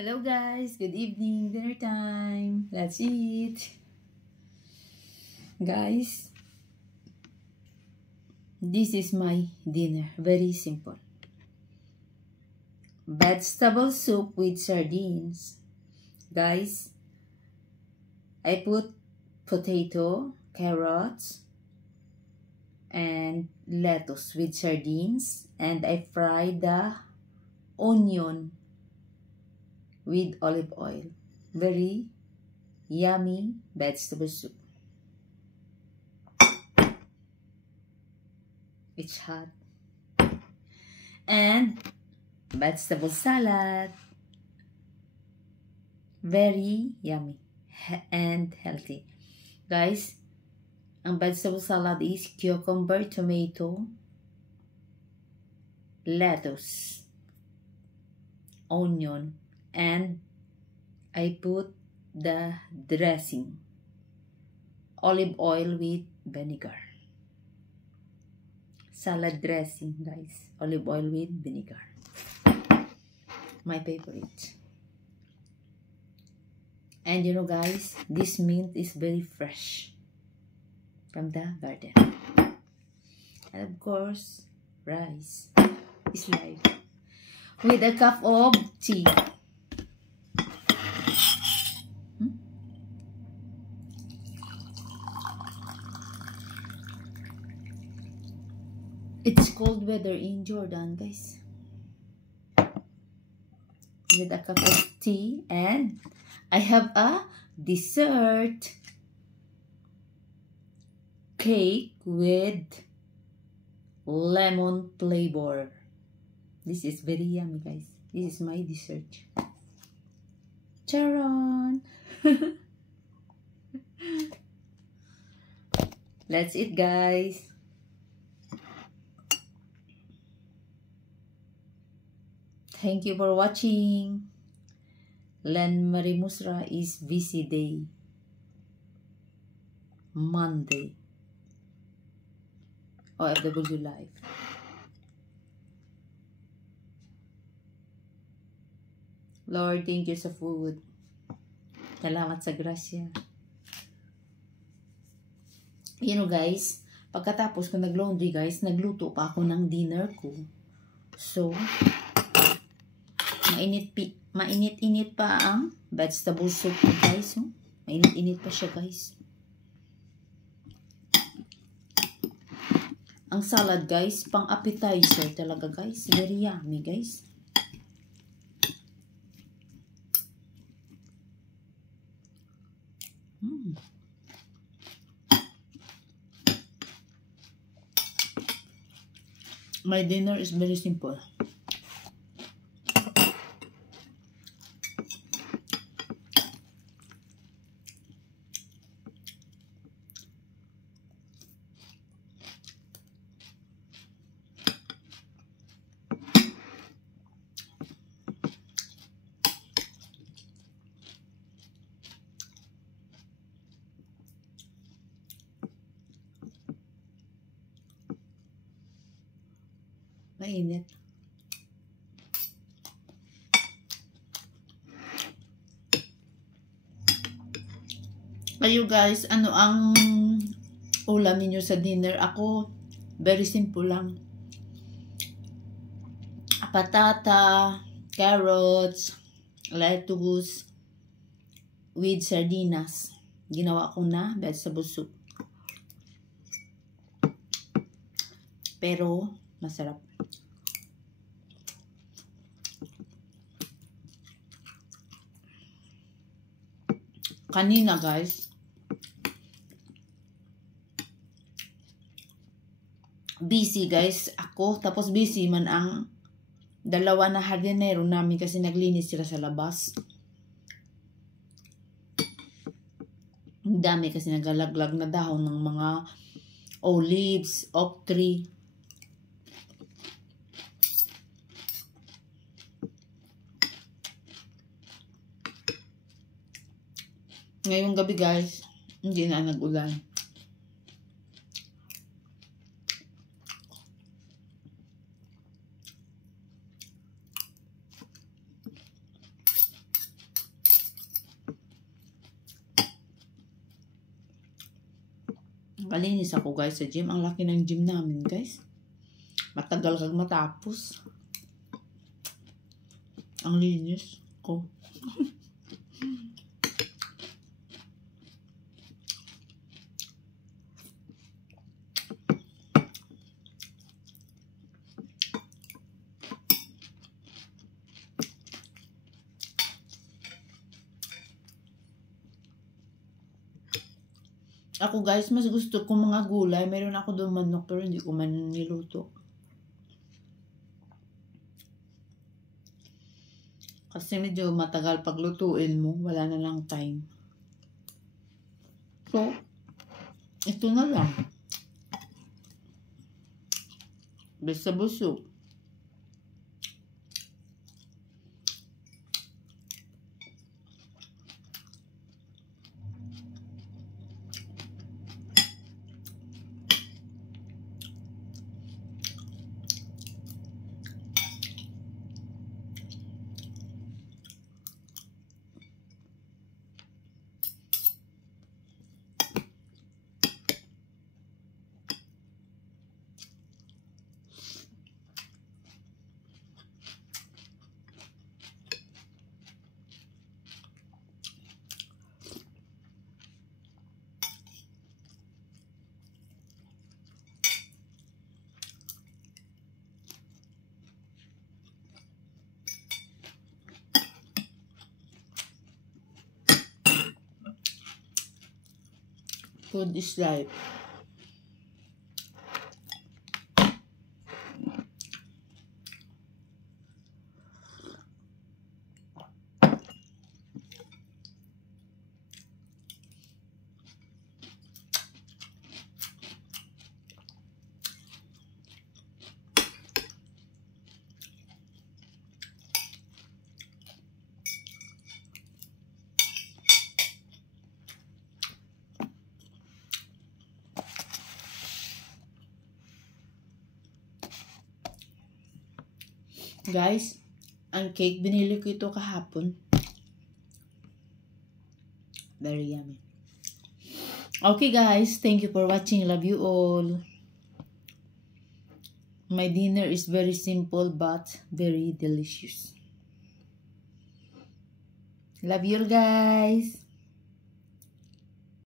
Hello guys, good evening, dinner time. Let's eat. Guys, this is my dinner. Very simple. Vegetable soup with sardines. Guys, I put potato, carrots, and lettuce with sardines, and I fry the onion with olive oil. Very yummy vegetable soup. It's hot. And vegetable salad. Very yummy and healthy. Guys, ang vegetable salad is cucumber, tomato, lettuce, onion, and I put the dressing, olive oil with vinegar. Salad dressing, guys. Olive oil with vinegar. My favorite. And you know, guys, this mint is very fresh from the garden. And of course, rice is live with a cup of tea. It's cold weather in Jordan, guys. With a cup of tea, and I have a dessert cake with lemon flavor. This is very yummy, guys. This is my dessert. Charon! Let's eat, guys. Thank you for watching. Len Marie Musra is busy day. Monday. OFW Live. Lord, thank you sa food. Salamat sa grasya. You know, guys, pagkatapos ko nag-laundry, guys, nagluto pa ako ng dinner ko. So, mainit-init pa ang vegetable soup ko, guys. Oh. Mainit-init pa siya, guys. Ang salad, guys, pang appetizer talaga, guys. Very yummy, guys. My dinner is very simple. Mainit. Kayo, guys, ano ang ulam niyo sa dinner? Ako, very simple lang. Patata, carrots, lettuce, with sardinas. Ginawa ko na vegetable soup. Pero, masarap. Kanina, guys, busy, guys, ako. Tapos busy man ang dalawa na hardinero namin kasi naglinis sila sa labas. Ang dami kasi nagalaglag na dahon ng mga olives, oak tree. Ngayong gabi, guys, hindi na nag-ulan. Malinis ako guys sa gym. Ang laki ng gym namin guys. Matagal kag matapos. Ang linis ko. Ako guys, mas gusto ko mga gulay. Meron ako doon manok pero hindi ko man niluto. Kasi medyo matagal paglutuin mo. Wala na lang time. So, ito na lang. Vegetable soup. Food is life. Guys, ang cake, binili ko ito kahapon. Very yummy. Okay guys, thank you for watching. Love you all. My dinner is very simple but very delicious. Love you guys.